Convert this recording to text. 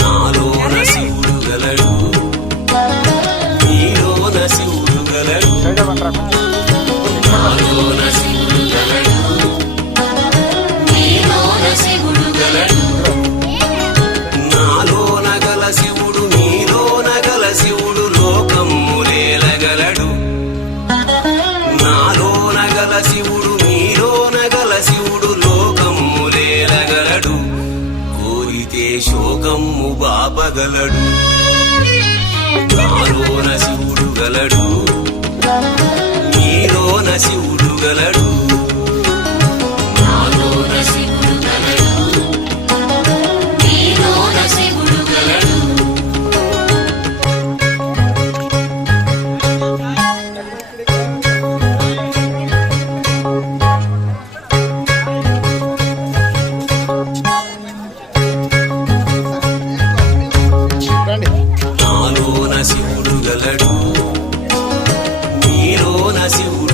నాలోన శివుడు గలడు, నీలోన శివుడు గలడు. నాలోన శివుడు గలడు, నీలోన శివుడు గలడు. నాలోన గల శివుడు నీలోన గల శివుడు లోకములేలగలడు. నాలోన గల శివుడు నీలోన గల శివుడు లోకములేలగలడు. కోరితే శోకము బాపగలడు. నాలోన శివుడు గలడు, నీలోన శివుడు గలడు.